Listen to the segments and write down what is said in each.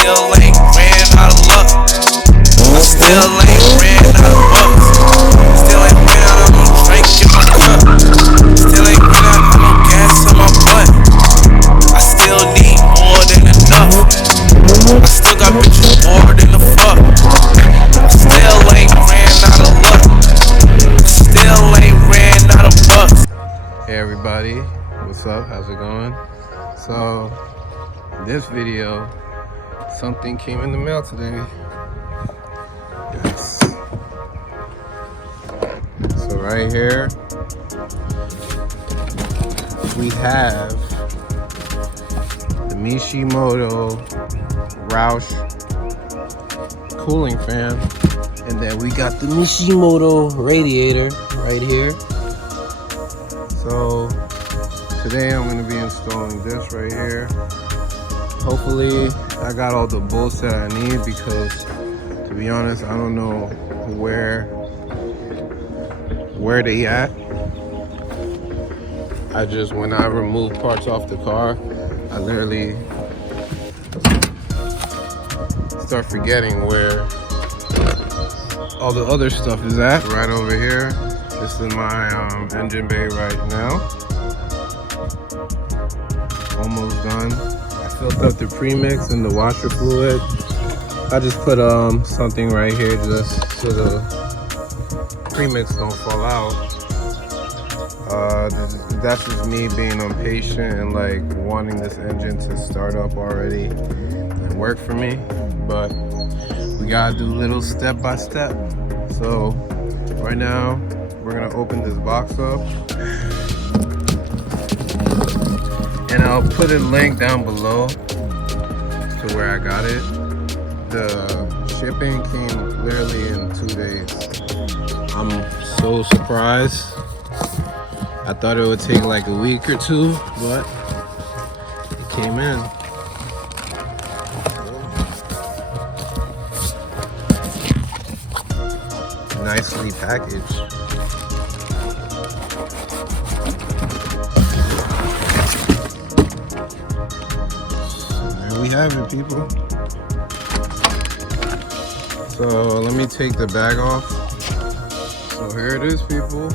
still ain't ran out of luck. I still ain't ran out of bucks. Still ain't ran out of no drink in my cup. Still ain't ran out of no gas on my butt. I still need more than enough. I still got bitches more than the fuck. I still ain't ran out of luck. Still ain't ran out of bucks. Hey everybody, what's up? How's it going? So, this video, something came in the mail today. Yes. So right here, we have the Mishimoto Rx8 cooling fan, and then we got the Mishimoto Radiator right here. So today I'm going to be installing this right here. Hopefully I got all the bolts that I need, because to be honest, I don't know where they at. When I remove parts off the car, I literally start forgetting where all the other stuff is at. Right over here, this is my engine bay right now. Almost done. I filled up the premix and the washer fluid. I just put something right here just so the premix don't fall out. That's just me being impatient and like wanting this engine to start up already and work for me. But we gotta do little step by step. So right now we're gonna open this box up, and I'll put a link down below to where I got it. The shipping came literally in 2 days. I'm so surprised. I thought it would take like a week or two, but it came in. Nicely packaged. There we have it, people. So let me take the bag off. So here it is, people.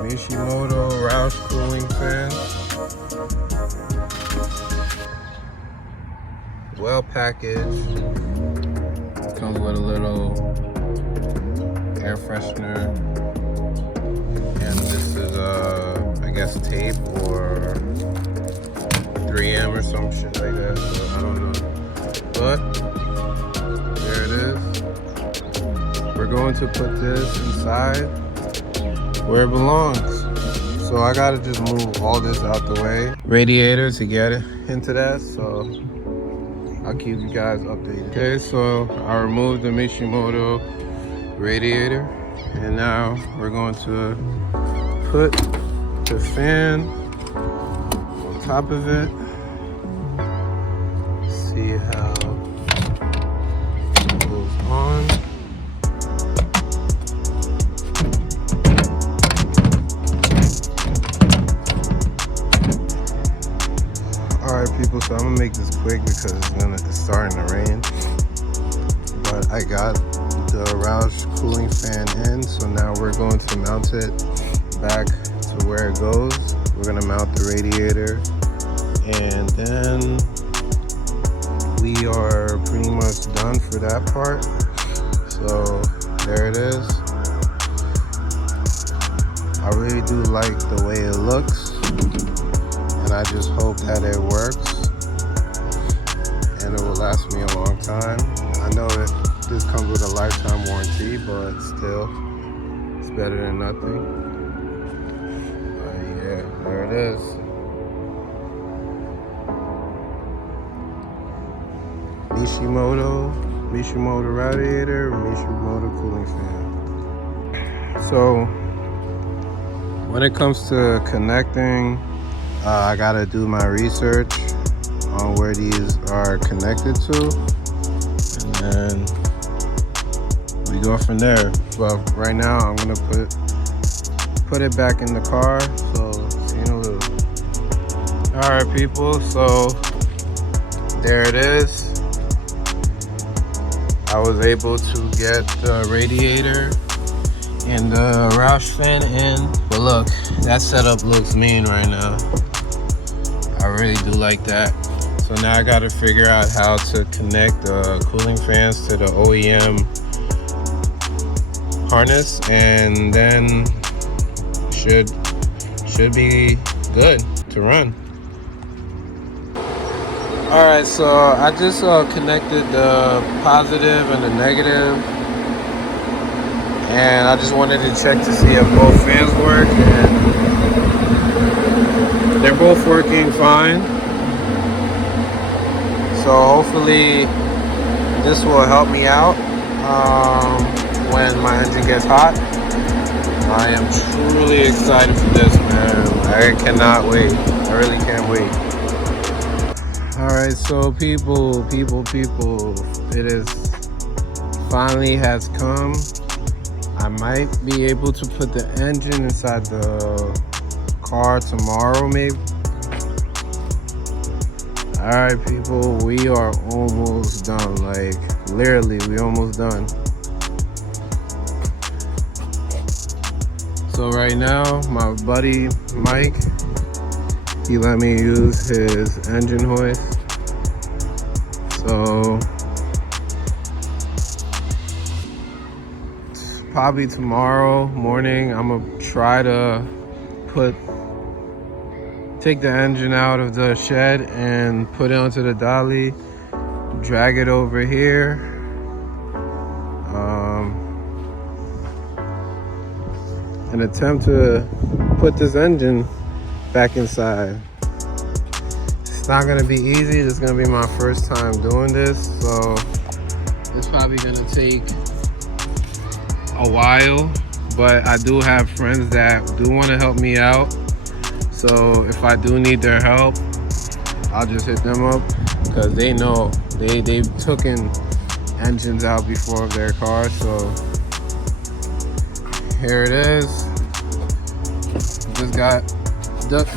Mishimoto Rx8 cooling fan. Well packaged. Comes with a little air freshener, and this is I guess tape or 3M or some shit like that, so I don't know. But there it is. We're going to put this inside where it belongs. So I gotta just move all this out the way. Radiator to get into that, so I'll keep you guys updated. Okay, so I removed the Mishimoto radiator, and now we're going to put the fan on top of it. See how it goes on. Alright people, so I'm gonna make this quick because it's starting to rain. But I got the Rx8 cooling fan in, so now we're going to mount it back to where it goes. We're gonna mount the radiator, and then we are pretty much done for that part. So there it is. I really do like the way it looks, and I just hope that it works and it will last me a long time. I know that this comes with a lifetime warranty, but still, it's better than nothing. But yeah, there it is. Mishimoto radiator, Mishimoto cooling fan. So when it comes to connecting, I gotta do my research on where these are connected to, and then we go from there. But right now I'm gonna put it back in the car, so see you in a little. All right people, so there it is. I was able to get the radiator and the Roush fan in. But look, that setup looks mean right now. I really do like that. So now I gotta figure out how to connect the cooling fans to the OEM harness, and then should be good to run. Alright, so I just connected the positive and the negative, and I just wanted to check to see if both fans work, and they're both working fine. So hopefully this will help me out when my engine gets hot. I am truly excited for this, man. I cannot wait. I really can't wait. Alright, so people, it is finally has come. I might be able to put the engine inside the car tomorrow, maybe. Alright, people, we are almost done. Like, literally, we almost done. So right now, my buddy Mike, he let me use his engine hoist. So probably tomorrow morning, I'm gonna try to take the engine out of the shed and put it onto the dolly, drag it over here, and attempt to put this engine back inside. It's not gonna be easy. This is gonna be my first time doing this, so it's probably gonna take a while, but I do have friends that do want to help me out. So if I do need their help, I'll just hit them up, because they know they've taken engines out before of their car. So here it is.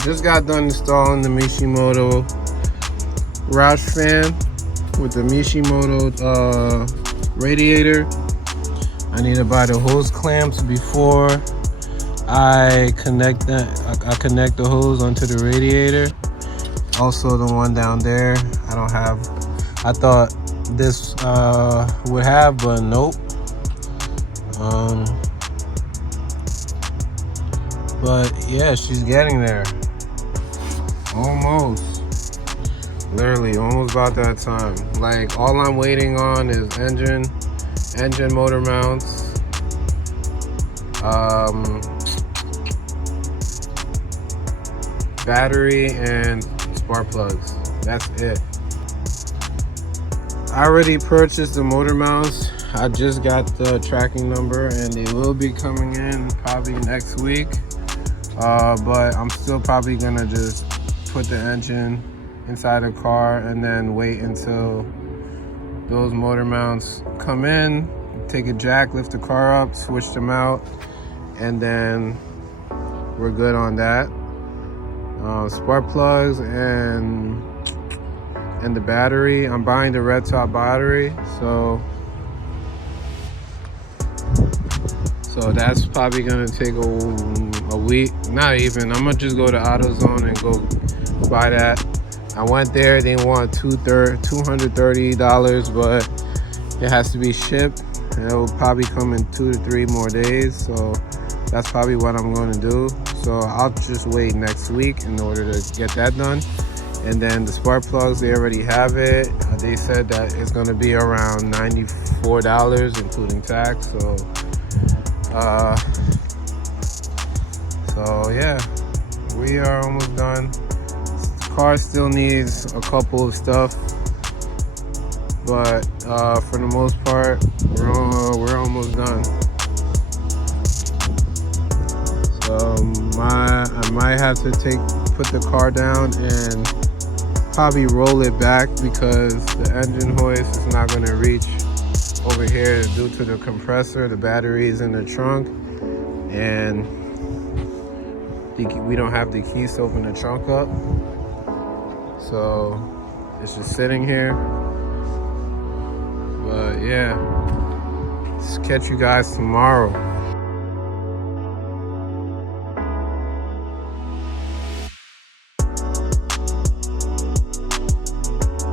Just got done installing the Mishimoto Roush fan with the Mishimoto radiator. I need to buy the hose clamps before I connect the hose onto the radiator. Also the one down there, I thought this would have, but nope. But yeah, she's getting there. Almost. Literally, almost about that time. Like, all I'm waiting on is engine motor mounts, battery, and spark plugs. That's it. I already purchased the motor mounts. I just got the tracking number, and they will be coming in probably next week. But I'm still probably gonna just put the engine inside the car and then wait until those motor mounts come in, take a jack, lift the car up, switch them out, and then we're good on that. Spark plugs and the battery. I'm buying the red top battery, so that's probably gonna take a week. Not even. I'm gonna just go to AutoZone and go buy that. I went there. They want $230, but it has to be shipped, and it will probably come in 2 to 3 more days. So that's probably what I'm going to do. So I'll just wait next week in order to get that done. And then the spark plugs, they already have it. They said that it's going to be around $94, including tax. So yeah, we are almost done. The car still needs a couple of stuff, but for the most part, we're almost done. So I might have to put the car down and probably roll it back, because the engine hoist is not going to reach over here due to the compressor. The battery is in the trunk, and we don't have the keys to open the trunk up. So It's just sitting here. But yeah, just catch you guys tomorrow.